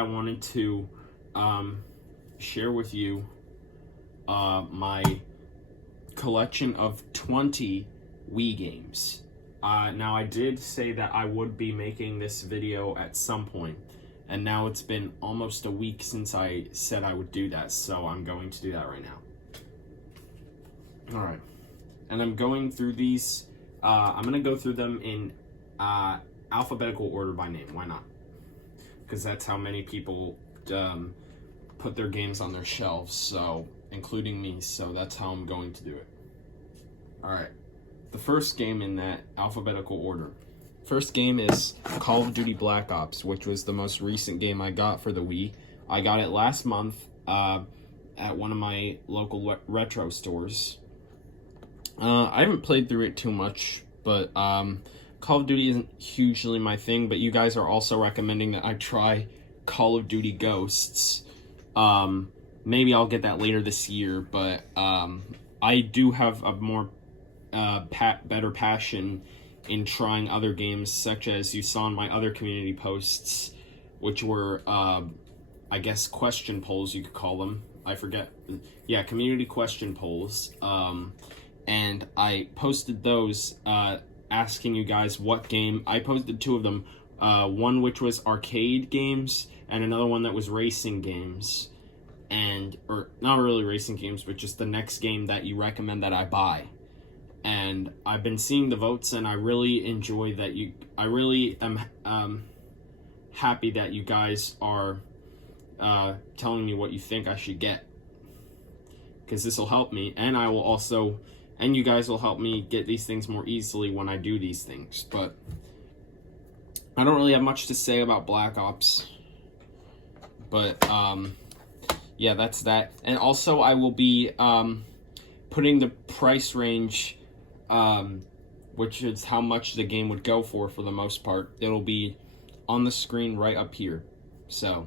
I wanted to share with you my collection of 20 Wii games. Now, I did say that I would be making this video at some point, and now it's been almost a week since I said I would do that, so I'm going to do that right now. Alright, and I'm going through these, I'm going to go through them in alphabetical order by name. Why not? Because that's how many people put their games on their shelves, so including me, so that's how I'm going to do it. Alright, the first game in that alphabetical order. First game is Call of Duty Black Ops, which was the most recent game I got for the Wii. I got it last month at one of my local retro stores. I haven't played through it too much, but Call of Duty isn't hugely my thing, but you guys are also recommending that I try Call of Duty Ghosts. Maybe I'll get that later this year, but I do have a more better passion in trying other games, such as you saw in my other community posts, which were, I guess, question polls, you could call them. I forget. Yeah, community question polls. And I posted those asking you guys what game. I posted two of them. One which was arcade games, and another one that was racing games. Or not really racing games, but just the next game that you recommend that I buy. And I've been seeing the votes, and I really enjoy that I really am happy that you guys are telling me what you think I should get, because this will help me, and you guys will help me get these things more easily when I do these things. But I don't really have much to say about Black Ops, but yeah, that's that. And also, I will be putting the price range, which is how much the game would go for the most part. It'll be on the screen right up here. So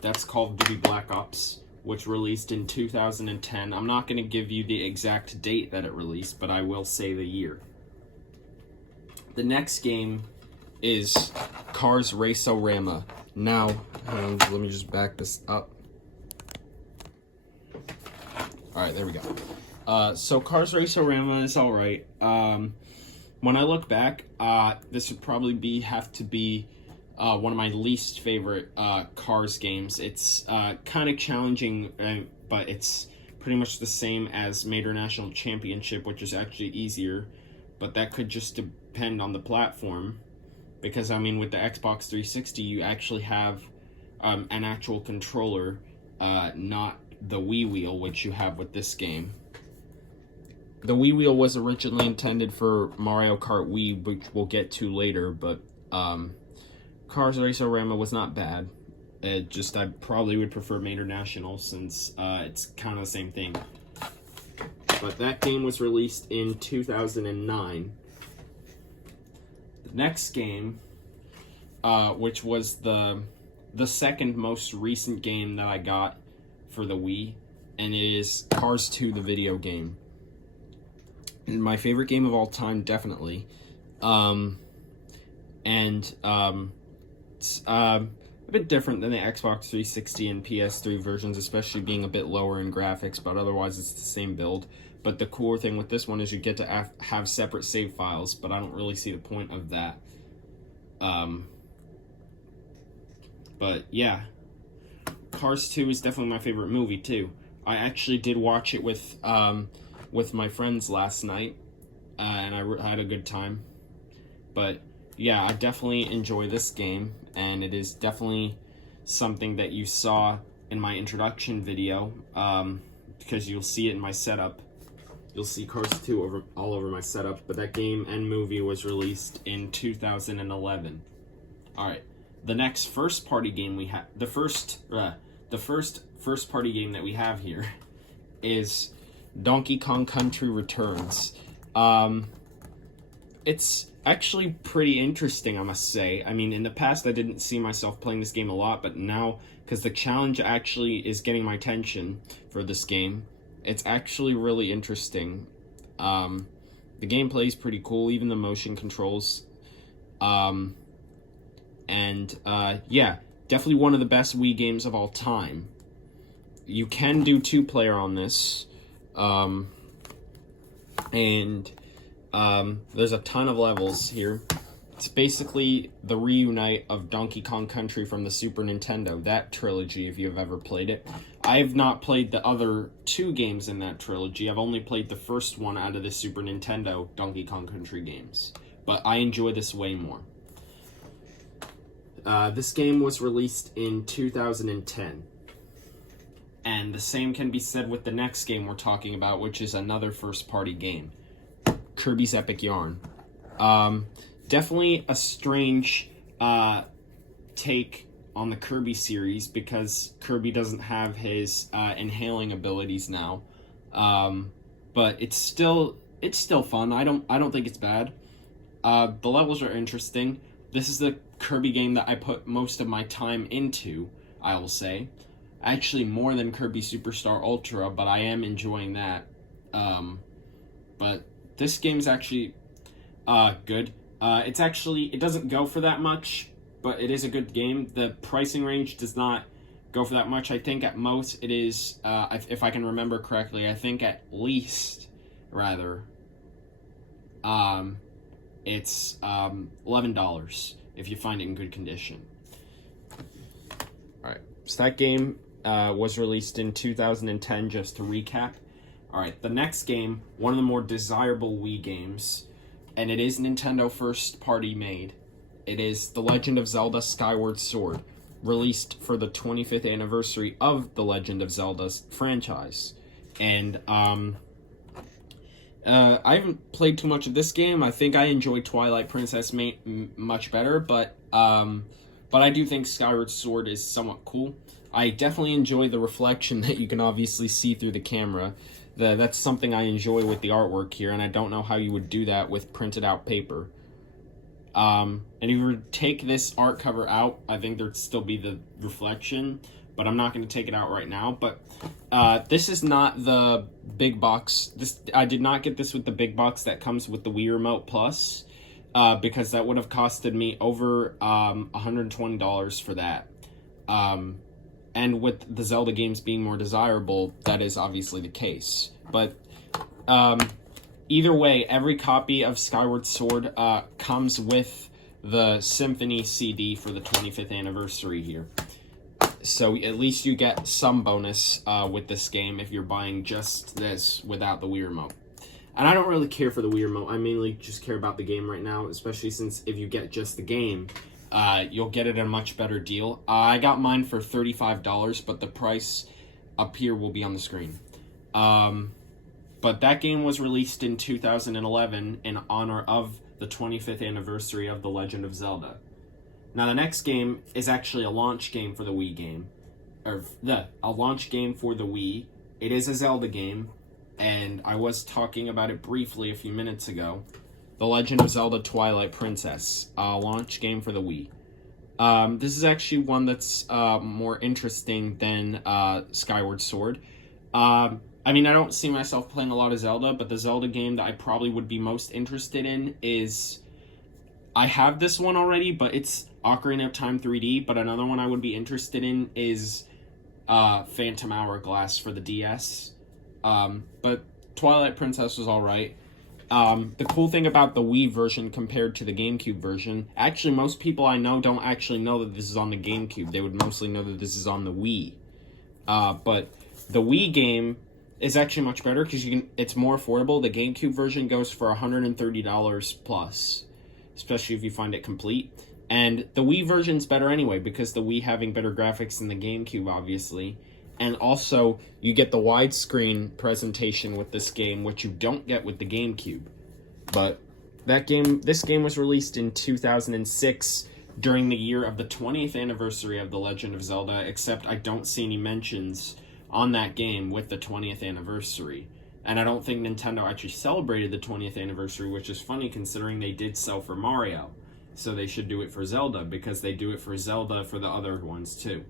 that's Call of Duty Black Ops, which released in 2010. I'm not going to give you the exact date that it released, but I will say the year. The next game is Cars Race-O-Rama. Now, let me just back this up. Alright, there we go. So Cars Race-O-Rama is alright. When I look back, this would probably have to be one of my least favorite Cars games. It's kind of challenging, but it's pretty much the same as Major National Championship, which is actually easier, but that could just depend on the platform, because I mean, with the Xbox 360 you actually have an actual controller, not the Wii wheel, which you have with this game. The Wii wheel was originally intended for Mario Kart Wii, which we'll get to later, but Cars Race-O-Rama was not bad. I probably would prefer Major National, since it's kind of the same thing. But that game was released in 2009. The next game, which was the second most recent game that I got for the Wii, and it is Cars 2, the video game. And my favorite game of all time, definitely. It's a bit different than the Xbox 360 and PS3 versions, especially being a bit lower in graphics, but otherwise it's the same build. But the cooler thing with this one is you get to have separate save files, but I don't really see the point of that. But yeah, Cars 2 is definitely my favorite movie too. I actually did watch it with my friends last night, and I had a good time. But yeah, I definitely enjoy this game, and it is definitely something that you saw in my introduction video, because you'll see it in my setup. You'll see Cars 2 all over my setup, but that game and movie was released in 2011. Alright, the next first-party game we have, the first first-party game that we have here is Donkey Kong Country Returns. It's actually pretty interesting, I must say. I mean, in the past, I didn't see myself playing this game a lot, but now, because the challenge actually is getting my attention for this game, it's actually really interesting. The gameplay is pretty cool, even the motion controls. Yeah, definitely one of the best Wii games of all time. You can do 2-player on this. There's a ton of levels here. It's basically the reunite of Donkey Kong Country from the Super Nintendo, that trilogy, if you've ever played it. I have not played the other 2 games in that trilogy. I've only played the first one out of the Super Nintendo Donkey Kong Country games. But I enjoy this way more. This game was released in 2010. And the same can be said with the next game we're talking about, which is another first-party game. Kirby's Epic Yarn. Definitely a strange take on the Kirby series, because Kirby doesn't have his inhaling abilities now. But it's still fun. I don't think it's bad. The levels are interesting. This is the Kirby game that I put most of my time into, I will say. Actually, more than Kirby Superstar Ultra, but I am enjoying that. But this game's actually good. It doesn't go for that much, but it is a good game. The pricing range does not go for that much. I think at most it is, if I can remember correctly, I think at least, rather, it's $11 if you find it in good condition. Alright, so that game was released in 2010, just to recap. Alright, the next game, one of the more desirable Wii games, and it is Nintendo first party made. It is The Legend of Zelda Skyward Sword, released for the 25th anniversary of The Legend of Zelda's franchise. And I haven't played too much of this game. I think I enjoyed Twilight Princess much better, but I do think Skyward Sword is somewhat cool. I definitely enjoy the reflection that you can obviously see through the camera. That's something I enjoy with the artwork here, and I don't know how you would do that with printed out paper. And if you were to take this art cover out, I think there'd still be the reflection, but I'm not going to take it out right now. But this is not the big box. I did not get this with the big box that comes with the Wii Remote Plus, because that would have costed me over $120 for that. And with the Zelda games being more desirable, that is obviously the case. But either way, every copy of Skyward Sword comes with the Symphony CD for the 25th anniversary here. So at least you get some bonus with this game if you're buying just this without the Wii Remote. And I don't really care for the Wii Remote. I mainly just care about the game right now, especially since if you get just the game, you'll get it at a much better deal. I got mine for $35, but the price up here will be on the screen. But that game was released in 2011 in honor of the 25th anniversary of The Legend of Zelda. Now, the next game is actually a launch game for the Wii game. A launch game for the Wii. It is a Zelda game, and I was talking about it briefly a few minutes ago. The Legend of Zelda Twilight Princess, a launch game for the Wii. This is actually one that's more interesting than Skyward Sword. I mean, I don't see myself playing a lot of Zelda, but the Zelda game that I probably would be most interested in is... I have this one already, but it's Ocarina of Time 3D, but another one I would be interested in is Phantom Hourglass for the DS. But Twilight Princess was alright. The cool thing about the Wii version compared to the GameCube version, actually most people I know don't actually know that this is on the GameCube. They would mostly know that this is on the Wii. But the Wii game is actually much better because it's more affordable. The GameCube version goes for $130 plus, especially if you find it complete. And the Wii version's better anyway because the Wii having better graphics than the GameCube, obviously. And also, you get the widescreen presentation with this game, which you don't get with the GameCube. But this game was released in 2006 during the year of the 20th anniversary of The Legend of Zelda, except I don't see any mentions on that game with the 20th anniversary. And I don't think Nintendo actually celebrated the 20th anniversary, which is funny considering they did sell for Mario. So they should do it for Zelda, because they do it for Zelda for the other ones too.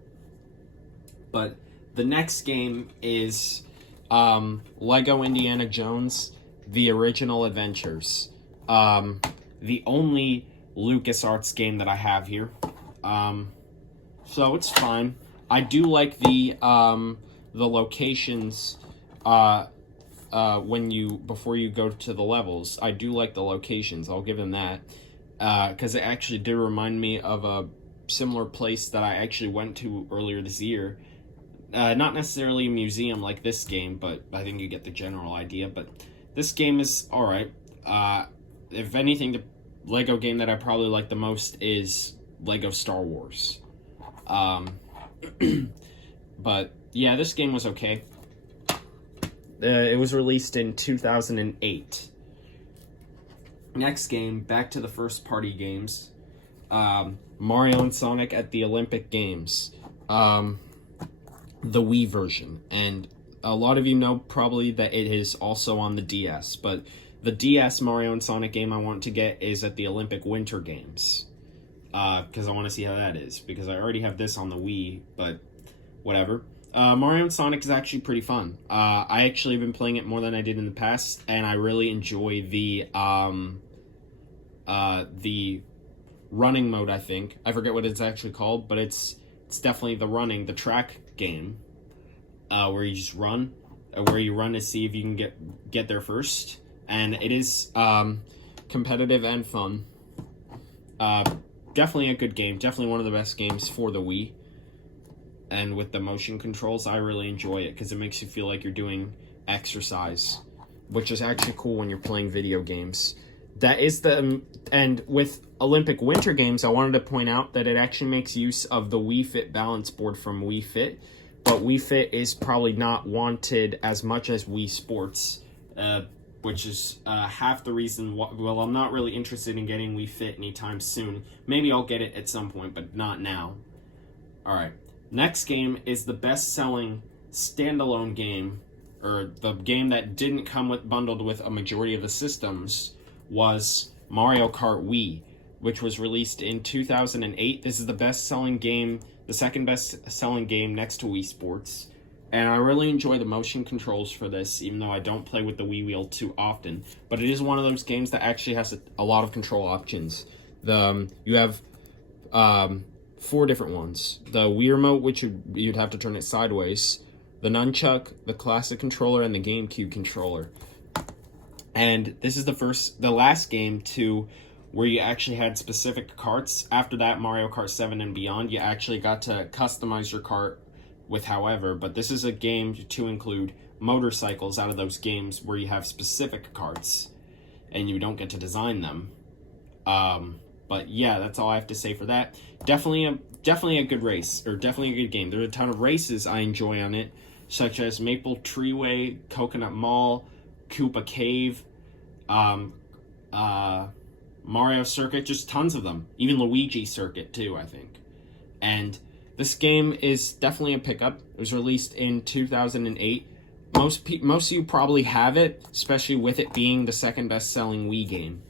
But the next game is Lego Indiana Jones, The Original Adventures. The only LucasArts game that I have here. so it's fine. I do like the locations before you go to the levels. I do like the locations. I'll give them that, because it actually did remind me of a similar place that I actually went to earlier this year. Not necessarily a museum like this game, but I think you get the general idea. But this game is alright. If anything, the Lego game that I probably like the most is Lego Star Wars. But yeah, this game was okay. It was released in 2008. Next game, back to the first party games. Mario and Sonic at the Olympic Games. The Wii version. And a lot of you know probably that it is also on the DS. But the DS Mario and Sonic game I want to get is at the Olympic Winter Games. Because I want to see how that is. Because I already have this on the Wii, but whatever. Mario and Sonic is actually pretty fun. I actually have been playing it more than I did in the past, and I really enjoy the running mode, I think. I forget what it's actually called, but it's definitely the track game, where you just run, where you run to see if you can get there first, and it is competitive and fun. Definitely a good game, definitely one of the best games for the Wii. And with the motion controls, I really enjoy it because it makes you feel like you're doing exercise, which is actually cool when you're playing video games. And with Olympic Winter Games, I wanted to point out that it actually makes use of the Wii Fit balance board from Wii Fit, but Wii Fit is probably not wanted as much as Wii Sports, which is half the reason why. Well, I'm not really interested in getting Wii Fit anytime soon. Maybe I'll get it at some point, but not now. All right. Next game is the best-selling standalone game, or the game that didn't come bundled with a majority of the systems, was Mario Kart Wii, which was released in 2008. This is the best-selling game, the second best-selling game next to Wii Sports, and I really enjoy the motion controls for this, even though I don't play with the Wii wheel too often. But it is one of those games that actually has a lot of control options. You have 4 different ones. The Wii Remote, which you'd have to turn it sideways, the Nunchuck, the Classic Controller, and the GameCube Controller. And this is the last game where you actually had specific carts. After that, Mario Kart 7 and beyond, you actually got to customize your cart with however, but this is a game to include motorcycles out of those games where you have specific carts, and you don't get to design them. But yeah, that's all I have to say for that. Definitely a good race, or definitely a good game. There are a ton of races I enjoy on it, such as Maple Treeway, Coconut Mall, Koopa Cave, Mario Circuit, just tons of them. Even Luigi Circuit too, I think. And this game is definitely a pickup. It was released in 2008. Most of you probably have it, especially with it being the second best-selling Wii game.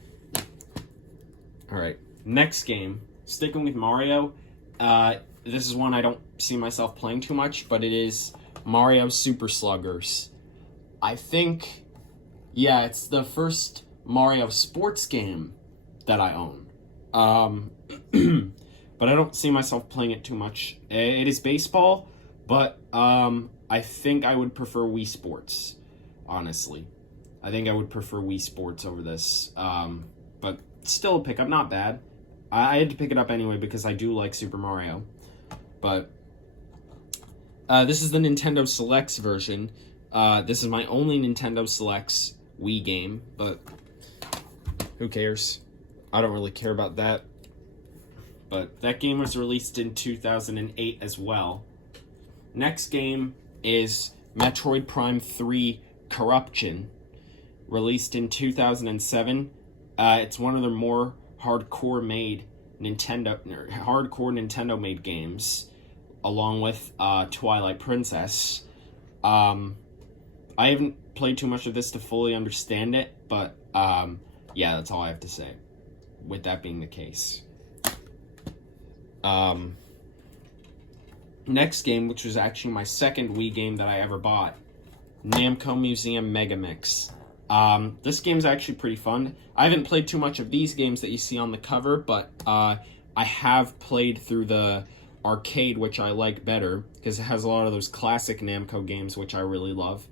Alright, next game. Sticking with Mario, this is one I don't see myself playing too much, but it is Mario Super Sluggers. I think, yeah, it's the first Mario sports game that I own. But I don't see myself playing it too much. It is baseball, but I think I would prefer Wii Sports, honestly. I think I would prefer Wii Sports over this, but still a pickup, not bad. I had to pick it up anyway because I do like Super Mario. But this is the Nintendo Selects version. This is my only Nintendo Selects Wii game, but who cares? I don't really care about that. But that game was released in 2008 as well. Next game is Metroid Prime 3 Corruption, released in 2007. It's one of the more hardcore Nintendo made games, along with Twilight Princess. I haven't played too much of this to fully understand it, but yeah, that's all I have to say. With that being the case. Next game, which was actually my second Wii game that I ever bought, Namco Museum Megamix. This game's actually pretty fun. I haven't played too much of these games that you see on the cover, but I have played through the arcade, which I like better, because it has a lot of those classic Namco games, which I really love,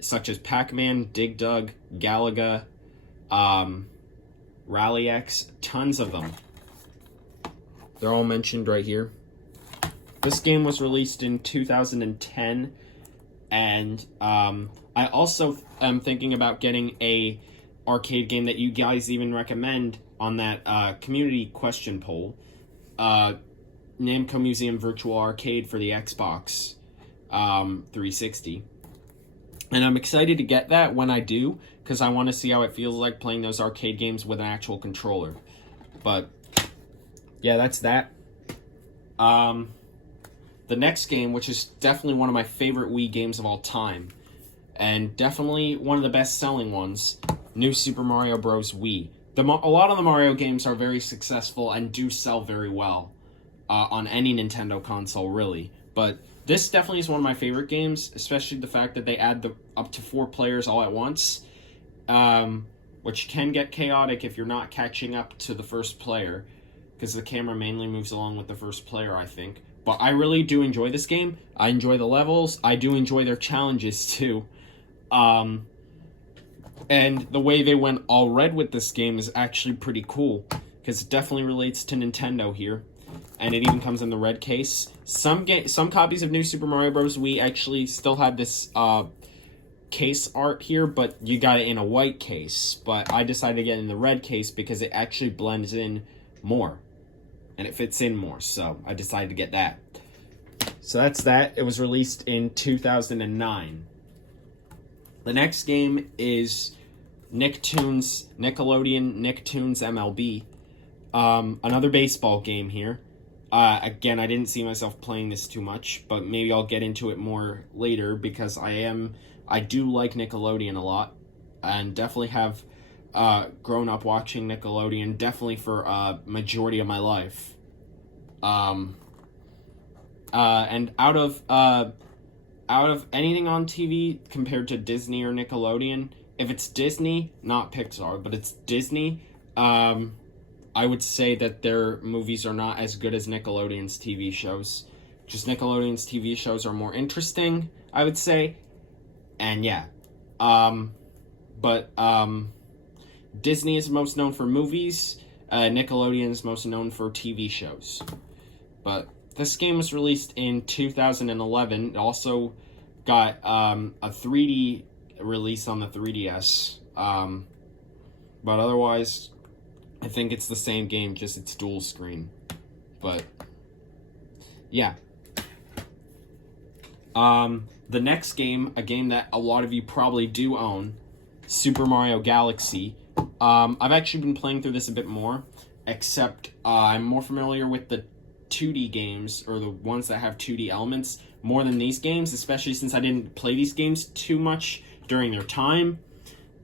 such as Pac-Man, Dig Dug, Galaga, Rally X, tons of them. They're all mentioned right here. This game was released in 2010, and I also am thinking about getting a arcade game that you guys even recommend on that community question poll. Namco Museum Virtual Arcade for the Xbox 360. And I'm excited to get that when I do, because I want to see how it feels like playing those arcade games with an actual controller. But, yeah, that's that. The next game, which is definitely one of my favorite Wii games of all time, and definitely one of the best-selling ones, New Super Mario Bros. Wii. A lot of the Mario games are very successful and do sell very well on any Nintendo console, really. But this definitely is one of my favorite games, especially the fact that they add up to 4 players all at once, which can get chaotic if you're not catching up to the first player, because the camera mainly moves along with the first player, I think. But I really do enjoy this game. I enjoy the levels. I do enjoy their challenges, too. And the way they went all red with this game is actually pretty cool, because it definitely relates to Nintendo here. And it even comes in the red case. Some copies of New Super Mario Bros. Wii actually still have this case art here, but you got it in a white case. But I decided to get it in the red case because it actually blends in more. And it fits in more, so I decided to get that. So that's that. It was released in 2009. The next game is Nickelodeon Nicktoons MLB. Another baseball game here. Again, I didn't see myself playing this too much, but maybe I'll get into it more later, because I do like Nickelodeon a lot, and definitely have grown up watching Nickelodeon, definitely for a majority of my life. And out of anything on TV compared to Disney or Nickelodeon, if it's Disney, not Pixar, but it's Disney, I would say that their movies are not as good as Nickelodeon's TV shows. Just Nickelodeon's TV shows are more interesting, I would say. And yeah. Disney is most known for movies. Nickelodeon is most known for TV shows. But this game was released in 2011. It also got a 3D release on the 3DS. But otherwise, I think it's the same game, just it's dual screen. But yeah. The next game, a game that a lot of you probably do own, Super Mario Galaxy. I've actually been playing through this a bit more, except I'm more familiar with the 2D games, or the ones that have 2D elements, more than these games, especially since I didn't play these games too much during their time.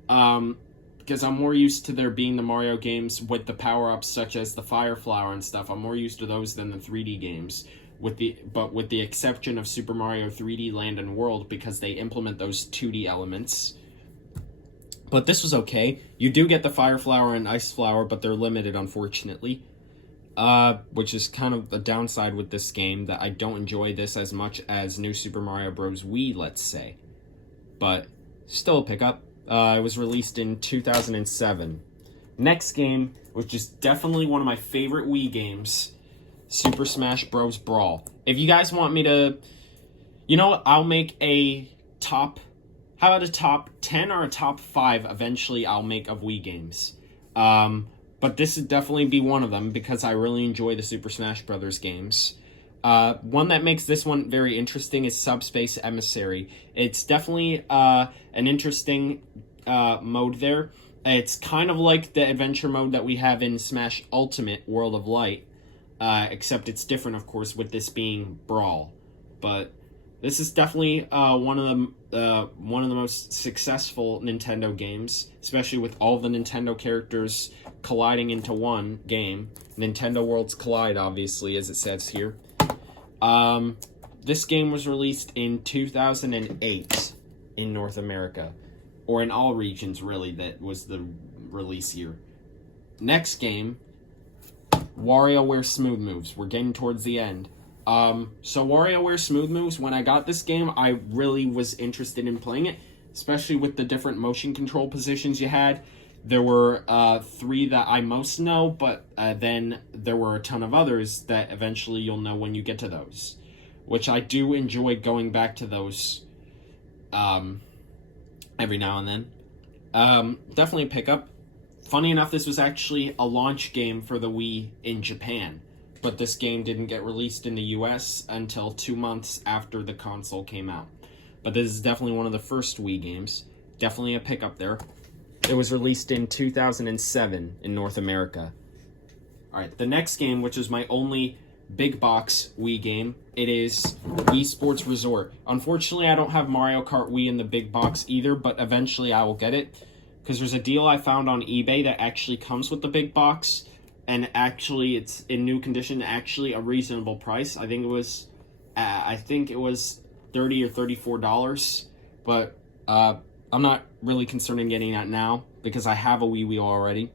Because I'm more used to there being the Mario games with the power-ups such as the Fire Flower and stuff. I'm more used to those than the 3D games, with the exception of Super Mario 3D Land and World, because they implement those 2D elements. But this was okay. You do get the Fire Flower and Ice Flower, but they're limited, unfortunately. Which is kind of the downside with this game, that I don't enjoy this as much as New Super Mario Bros. Wii, let's say. But still a pickup. It was released in 2007. Next game, which is definitely one of my favorite Wii games, Super Smash Bros. Brawl. If you guys want me to... You know what? I'll make a top... How about a top 10 or a top 5 eventually I'll make of Wii games. But this would definitely be one of them, because I really enjoy the Super Smash Bros. Games. One that makes this one very interesting is Subspace Emissary. It's definitely an interesting mode there. It's kind of like the adventure mode that we have in Smash Ultimate World of Light, except it's different, of course, with this being Brawl. But this is definitely one of the most successful Nintendo games, especially with all of the Nintendo characters colliding into one game. Nintendo Worlds Collide, obviously, as it says here. This game was released in 2008 in North America, or in all regions, really. That was the release year. Next game, WarioWare Smooth Moves. We're getting towards the end. So WarioWare Smooth Moves, when I got this game, I really was interested in playing it, especially with the different motion control positions you had. There were 3 that I most know, but then there were a ton of others that eventually you'll know when you get to those, which I do enjoy going back to those every now and then. Definitely pick up. Funny enough, this was actually a launch game for the Wii in Japan, but this game didn't get released in the US until 2 months after the console came out. But this is definitely one of the first Wii games. Definitely a pickup there. It was released in 2007 in North America. Alright, the next game, which is my only big box Wii game, it is Wii Sports Resort. Unfortunately, I don't have Mario Kart Wii in the big box either, but eventually I will get it. Because there's a deal I found on eBay that actually comes with the big box, and actually it's in new condition, actually a reasonable price. I think it was $30 or $34, but I'm not really concerned in getting that now because I have a Wii already,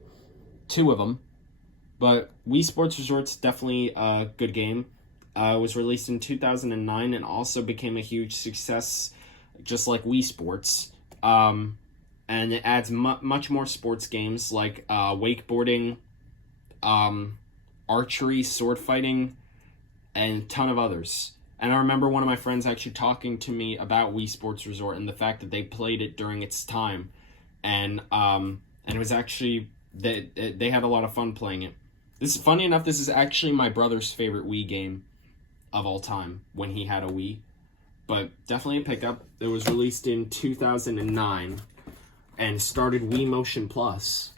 2 of them. But Wii Sports Resort's definitely a good game. It was released in 2009 and also became a huge success, just like Wii Sports. And it adds much more sports games like wakeboarding, archery, sword fighting, and a ton of others. And I remember one of my friends actually talking to me about Wii Sports Resort and the fact that they played it during its time. And it was actually, they had a lot of fun playing it. This is funny enough, this is actually my brother's favorite Wii game of all time when he had a Wii. But definitely a pickup. It was released in 2009 and started Wii Motion Plus.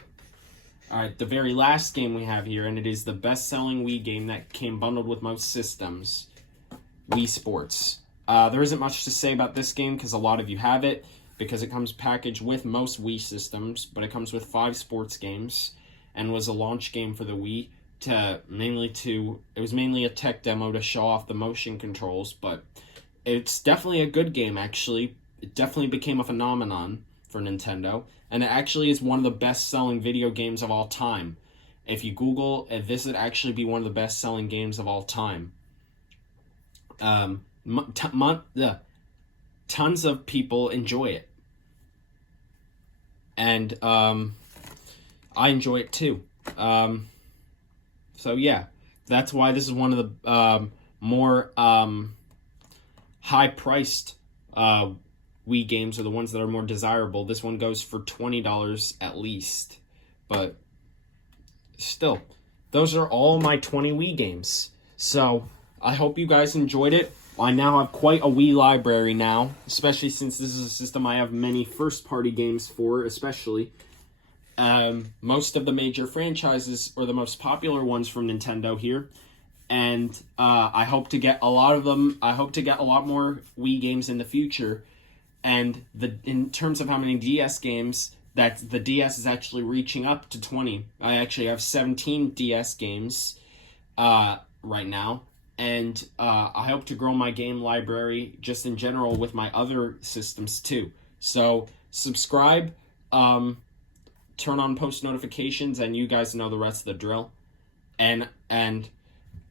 Alright, the very last game we have here, and it is the best-selling Wii game that came bundled with most systems, Wii Sports. There isn't much to say about this game because a lot of you have it, because it comes packaged with most Wii systems, but it comes with 5 sports games, and was a launch game for the Wii. It was mainly a tech demo to show off the motion controls, but it's definitely a good game, actually. It definitely became a phenomenon for Nintendo, and it actually is one of the best-selling video games of all time. If you Google, this would actually be one of the best-selling games of all time. Tons of people enjoy it, and I enjoy it too. So yeah, that's why this is one of the more high-priced Wii games, are the ones that are more desirable. This one goes for $20 at least, but still, those are all my 20 Wii games. So I hope you guys enjoyed it. I now have quite a Wii library now, especially since this is a system I have many first-party games for, especially. Most of the major franchises, or the most popular ones from Nintendo here, and I hope to get a lot of them. I hope to get a lot more Wii games in the future. And in terms of how many DS games, that the DS is actually reaching up to 20. I actually have 17 DS games right now, and I hope to grow my game library just in general with my other systems too. So subscribe, turn on post notifications, and you guys know the rest of the drill. And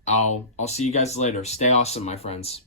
I'll see you guys later. Stay awesome, my friends.